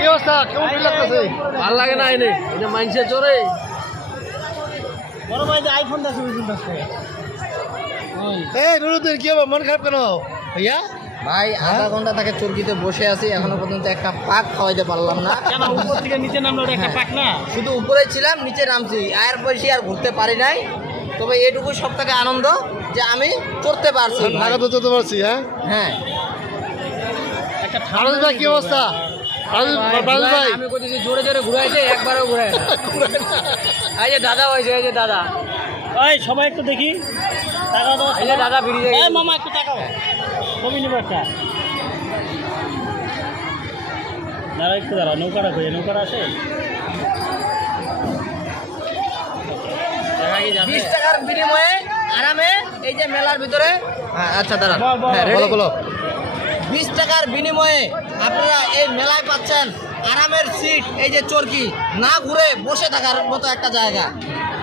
কি অবস্থা? কেমন ফিল লাগতেছে? ভাল লাগে না এনে এটা মাইনসে চড়ে বড় ভাই যে আইফোন দাস এই নুরুদ্দিন কি হবে? মন খারাপ কেন ভাইয়া? ভাই আধা ঘন্টা তাকে চরকিতে বসে আছি এখনো পর্যন্ত একটা পাক খাওয়াইতে পারলাম না। কেন উপর থেকে নিচে নামলো একটা পাক না? শুধু উপরে ছিলাম, নিচে নামছি, আয়ের পয়সা আর ঘুরতে পারি নাই। তবে এটুকু সব থেকে আনন্দ যে আমি চড়তে পারছি। ঢাকা তো চলতে পারছি। হ্যাঁ হ্যাঁ আরজ ভাই কি অবস্থা? ভাই আমি কইতেছি জোরে জোরে ঘুরাইছে, একবারও ঘুরায় না। এই যে দাদা হয়েছে, এই যে দাদা, ওই সবাই একটু দেখি টাকা দাও। এই যে দাদা বেরিয়ে এই গেছে। মামা একটু টাকা দাও, ছবি নিব একটা। দাঁড়া একটু দাঁড়া, নৌকাটা খুঁজে, নৌকাটা আসে 20 টাকার বিনিময়ে আরামে এই যে মেলার ভিতরে। আচ্ছা দাঁড়া, বলো বলো। 20 টাকার বিনিময়ে আপনারা এই মেলায় পাচ্ছেন আরামের সিট, এই যে চরকি, না ঘুরে বসে থাকার মতো একটা জায়গা।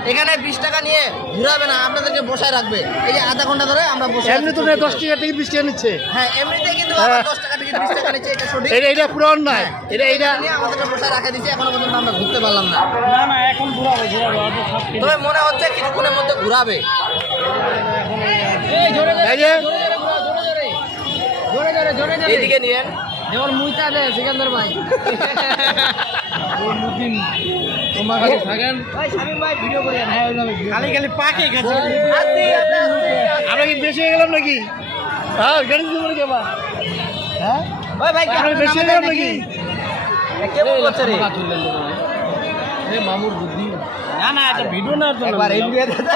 এখানে 20 টাকা নিয়ে ঘুরাবে না, আপনাদেরকে বসায় রাখবে। এই যে আধা ঘন্টা ধরে আমরা বসে এমনি তো 10 টাকা টিকিট 20 টাকা নিচ্ছে। হ্যাঁ এমনিতে কিন্তু আবার 10 টাকা টিকিট 20 টাকা নিচ্ছে, এটা সঠিক। এটা পুরো অন্যায়। এটা নিয়ে আমাদেরকে বসায় রাখা দিচ্ছে, এখনো পর্যন্ত আমরা ঘুরতে পারলাম না। না না, এখন ঘুরাবে ঘুরাবে, অত সব কিছু। তবে মনে হচ্ছে কিছুক্ষণের মধ্যে ঘুরাবে। এইদিকে নিয়েন, যেমন মুইতা দেয় সিকান্দার ভাই। খালি খালি পাকে গেছে। আমরা কি বেশি হয়ে গেলাম নাকি? হ্যাঁ গাড়ি দিতে পারি কেবা? হ্যাঁ আমরা বেশি হয়ে গেলাম নাকি? কেমন করছে রে? মামুর বুদ্ধি না না, এটা ভিডিও না, একবার এই ভিডিও দাদা।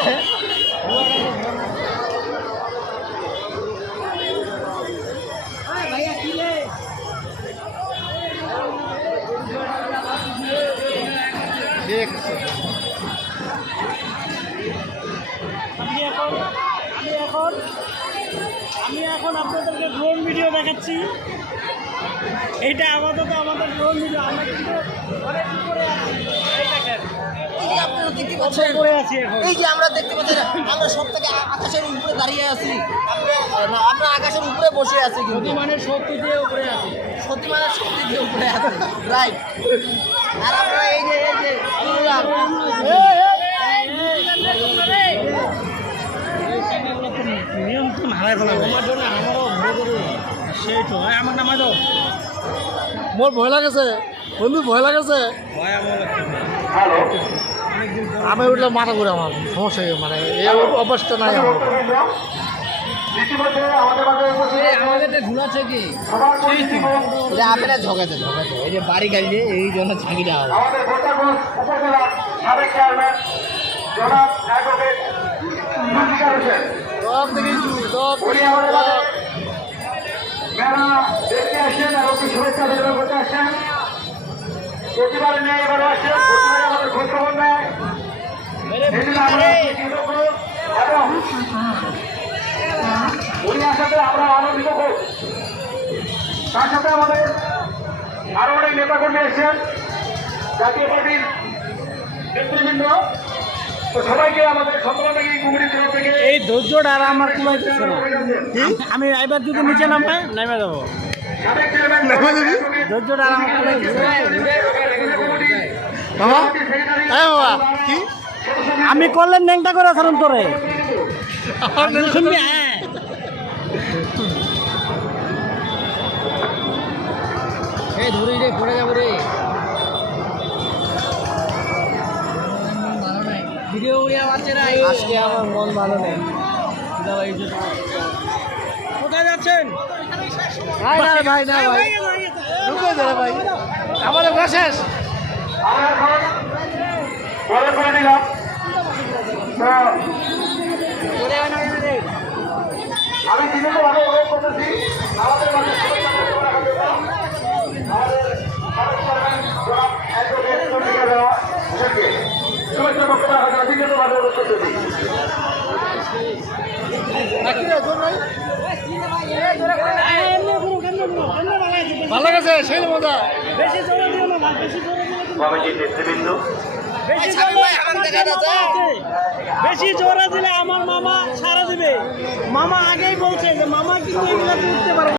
আমি এখন আপনাদেরকে ড্রোন ভিডিও দেখাচ্ছি। এইটা আপাতত আমাদের ড্রোন ভিডিও। আমরা কিন্তু অনেক উপরে আছি। এই দেখেন, এই যে আপনারা দেখতে পাচ্ছেন, উপরে আছি এখন। এই যে আমরা দেখতে পাচ্ছি না, আমরা সব থেকে আকাশের উপরে দাঁড়িয়ে আছি। আমরা আকাশের উপরে বসে আছি, কিন্তু মানে শক্তি দিয়ে উপরে আছি। সত্যি মানে শক্তি দিয়ে উপরে আছি, রাইট। আর আমরা এই যে নিয়ন্ত্রণ হারাই ফেলা আমার জন্য আমারও ভয় করে। সেই তো আমার নামাই দাও। মোর ভয় লাগেছে বন্ধু, ভয় লাগেছে। ভয় আমার আমি উঠলে মাথা ঘুরে, আমার সমস্যা মানে এই অবস্থা নাই আমার। আমাদের ঘুরাচ্ছে কি আপনারা ঝগাতে ঝগাতে, এই যে বাড়ি গাড়ি এই জন্য ঝাঁকিটা হবে। সব দেখেছি, সব মেলা দেখতে আসেন এবং শুভেচ্ছা বিতরণ করতে আসেন। প্রতিবারে নেই, এবারও আসেন, প্রতিবারে আমাদের খোঁজ খবর নেয়। এবং উনি আসাতে আমরা আনন্দিত হোক। তার সাথে আমাদের আরো অনেক নেতাকর্মী এসেছেন, জাতীয় পার্টির নেতৃবৃন্দ। তো সবাইকে আমাদের সন্ত্রাসী কমিটির তরফ থেকে এই ধৈর্যটা আর আমার কুলাইতেছে না। আমি এবার যদি নিচে নামে যাবো, সাবেক চেয়ারম্যান ধৈর্যটা আর আমার কুলাইতেছে না। আমি করলেন ন্যাংটা করে সারণ তোরে শুনবি। হ্যাঁ এই ধরি রে, পড়ে যাবো রে। ভিডিও উড়িয়া পাচ্ছে না, আজকে আমার মন ভালো নেই। কোথায় যাচ্ছেন? ভাই না ভাই, না ভাই, ভাই আমার শেষ। আমরা এখন পরে করে নিলাম। তো আমি দিনের ভাবে অনুরোধ করতেছি আমাদের মাঝে শুভেচ্ছা বিতরণ রাখার জন্য। আমাদের সাবেক চেয়ারম্যান জনাব অ্যাডভোকেট চন্দ্রিকা দেওয়া হোসেনকে শুভেচ্ছা বক্তব্য রাখার জন্য বিনীত ভাবে অনুরোধ করতেছি। ভালো লাগছে, সেই মজা। কমিটির নেতৃবৃন্দ, বেশি জোরে দিলে আমার মামা সারা দিবে। মামা আগেই বলছে যে মামা কিন্তু এগুলো উঠতে পারবে।